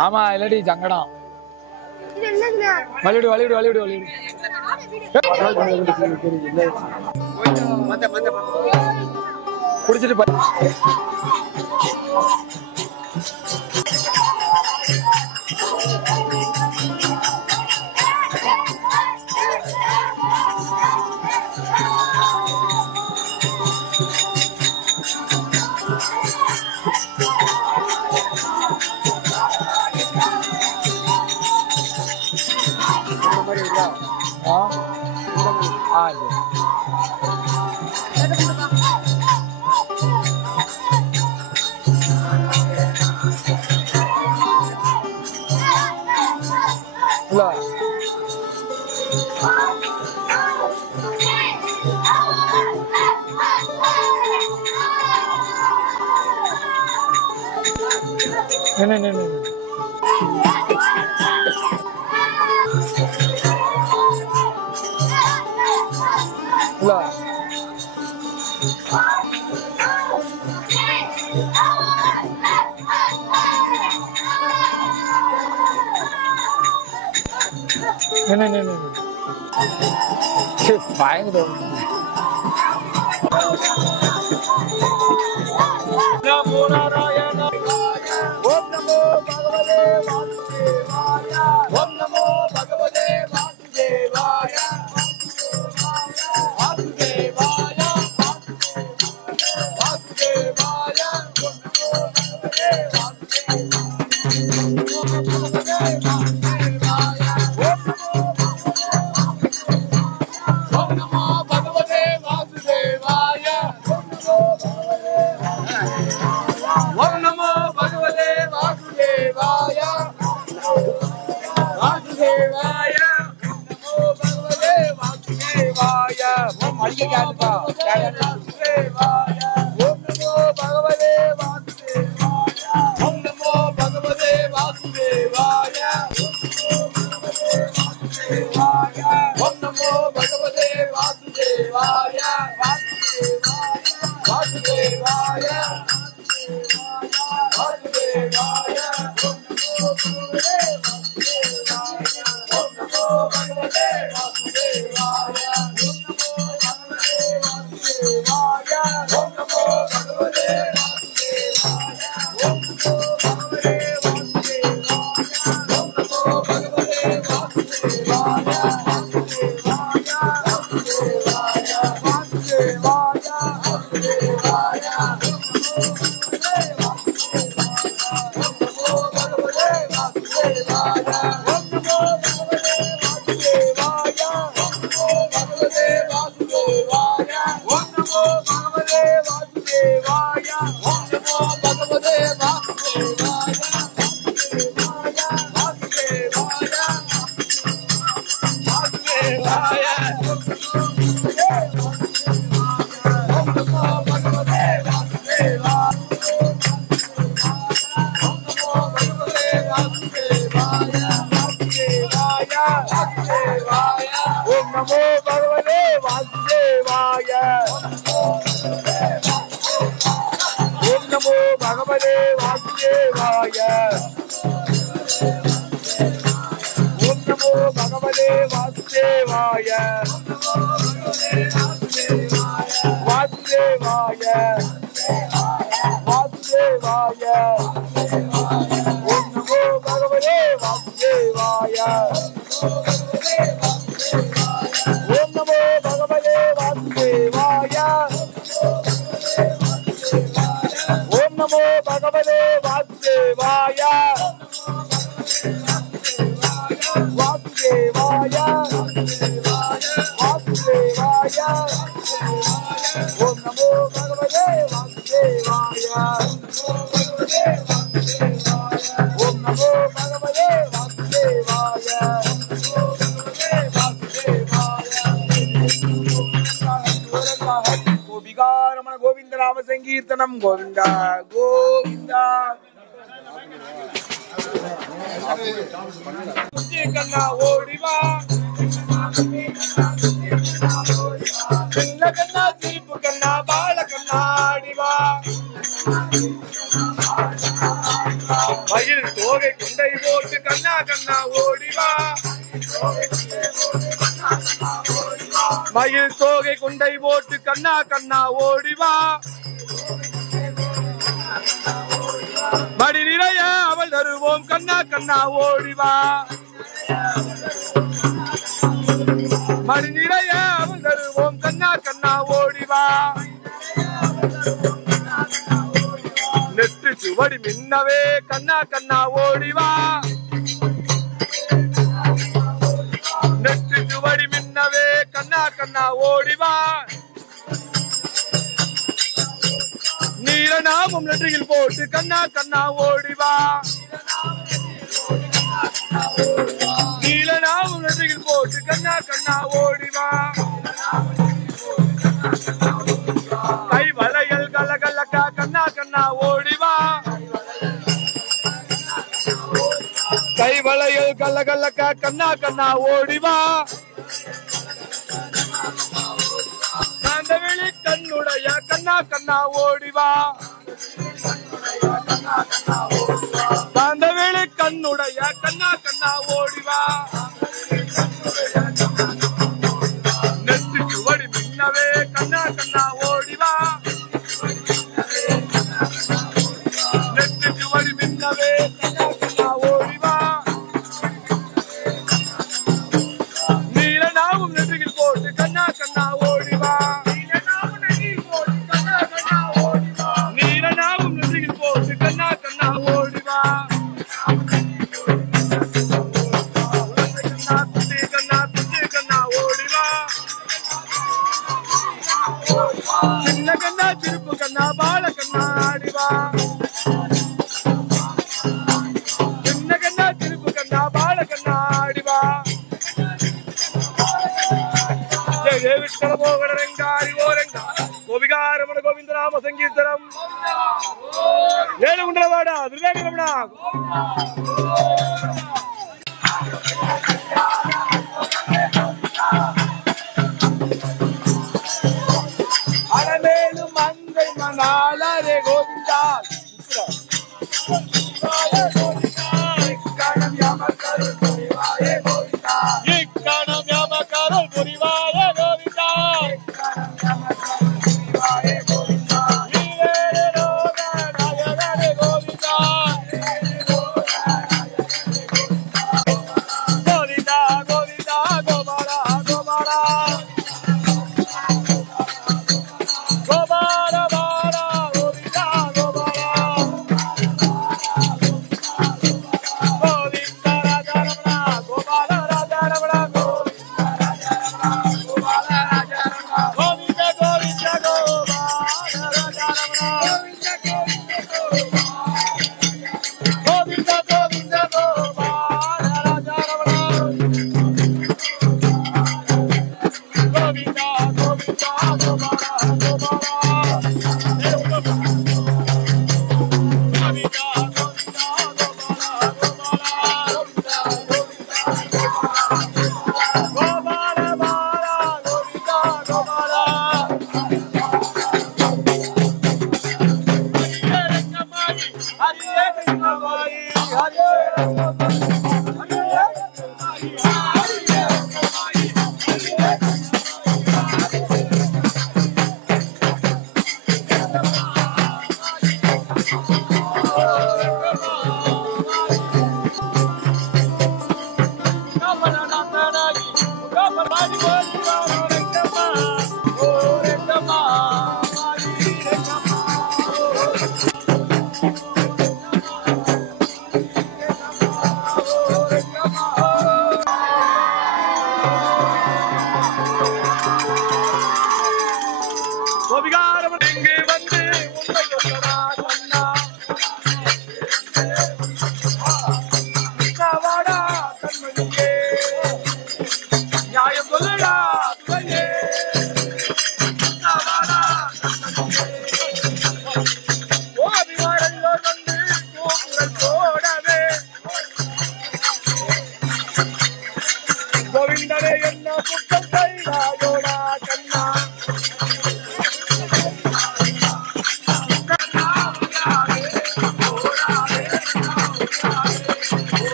ஆமா இல்லடி சங்கடம் வலிடு வலிடு வலிடு வலிடு குடிச்சிட்டு नहीं पाएंगे नमो नारायण ओम नमो भगवते वासुदेवाय ओम नमो भगवते वासुदेवाय वासुदेवाय वासुदेवाय ओम नमो भगवते वासुदेवाय ओम नमो भगवते वासुदेवाय वासुदेवाय नमो भगवते वासुदेवाय ओम हरिये ज्ञान का वासुदेवाय ओम नमो भगवते वासुदेवाय ओम नमो भगवते वासुदेवाय ओम नमो भगवते वासुदेवाय वासुदेवाय वासुदेवाय நாம சங்கீர்த்தனம் கோவிந்தா கோவிந்தா. கண்ணா ஓடிவா சின்ன கண்ணா சிரிப்பு கண்ணா பால கண்ணாடிவா மயில் தோகை குண்டை போட்டு கண்ணா கண்ணா ஓடிவா மயில் தோகை குண்டை போட்டு கண்ணா கண்ணா ஓடிவா மடி நிறைய அவள் தருவோம் கண்ணா கண்ணா ஓடிவா மடி நிறைய அவள் தருவோம் கண்ணா கண்ணா ஓடிவா நெட்டு சுவடி மின்னவே கண்ணா கண்ணா ஓடிவா நெட்டு சுவடி மின்னவே கண்ணா கண்ணா ஓடிவா நீல நாமம் நெற்றியில் போட்டு கண்ணா கண்ணா ஓடிவா நீல நாமம் நெற்றியில் போட்டு கண்ணா கண்ணா ஓடிவா கை வளையல் கலகலக்கா கண்ணா கண்ணா ஓடிவா கை வளையல் கலகலக்கா கண்ணா கண்ணா ஓடிவா காந்தவெளி கண்ணுடைய கண்ணா கண்ணா ஓடிவா காந்தவெளி கண்ணுடைய கண்ணா கண்ணா ஓடிவா நெட்டு சுவடி மின்னவே கண்ணா கண்ணா ஓடிவா நெட்டு சுவடி மின்னவே கண்ணா கண்ணா ஓடிவா நீல நாவும் நெற்றியில் போட்டு கண்ணா கண்ணா ஓடிவா நீல நாவும் நெற்றியில் போட்டு கண்ணா கண்ணா ஓடிவா கண்ணா குட்டி கண்ணா ஓடிவா சின்ன கண்ணா திருப்பு கண்ணா பால கண்ணா ஆடிவா சின்ன கண்ணா திருப்பு கண்ணா பால கண்ணா ஆடிவா ஜெய விட்டல போகட ரெங்காரி ஓரங்கா கோபிகாரமண கோவிந்தராம சங்கீர்த்தனம் ஏழுகுண்டலவாட விவேகரமண அடமேலு மங்கை மணாலரே கோவிந்தா இக்கணம் யமகருள் புரிவாயே கோவிந்தா இக்கணம் யமகருள் புரிவாயே கோவிந்தா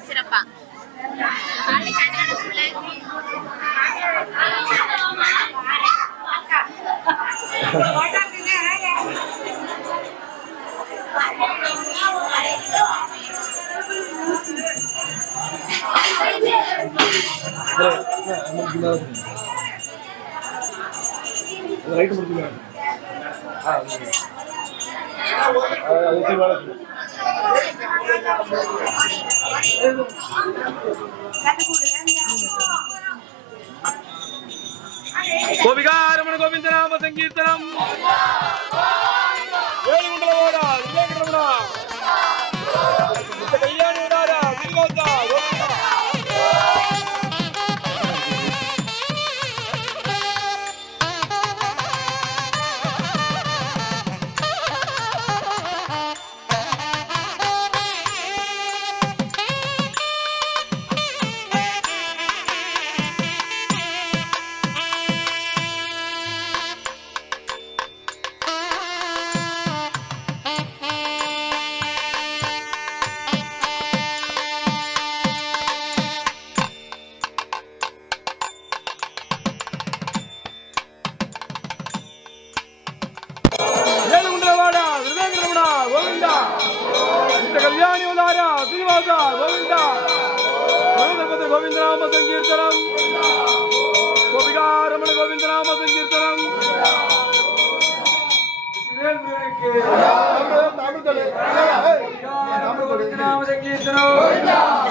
சிறப்பா ரைட் முடிச்சுங்க கோபிகாரமண கோவிந்த நாம சங்கீர்த்தனம் ஏழுகுண்டலவாடா விவேகரமணா கல்யாணி விடாரா விரிவாசா कल्याणी उदारा श्रीवासा गोविंदा गोविंद नाम संकीर्तनम गोपिकारमण गोविंद नाम संकीर्तनम गोविंद नाम संकीर्तनम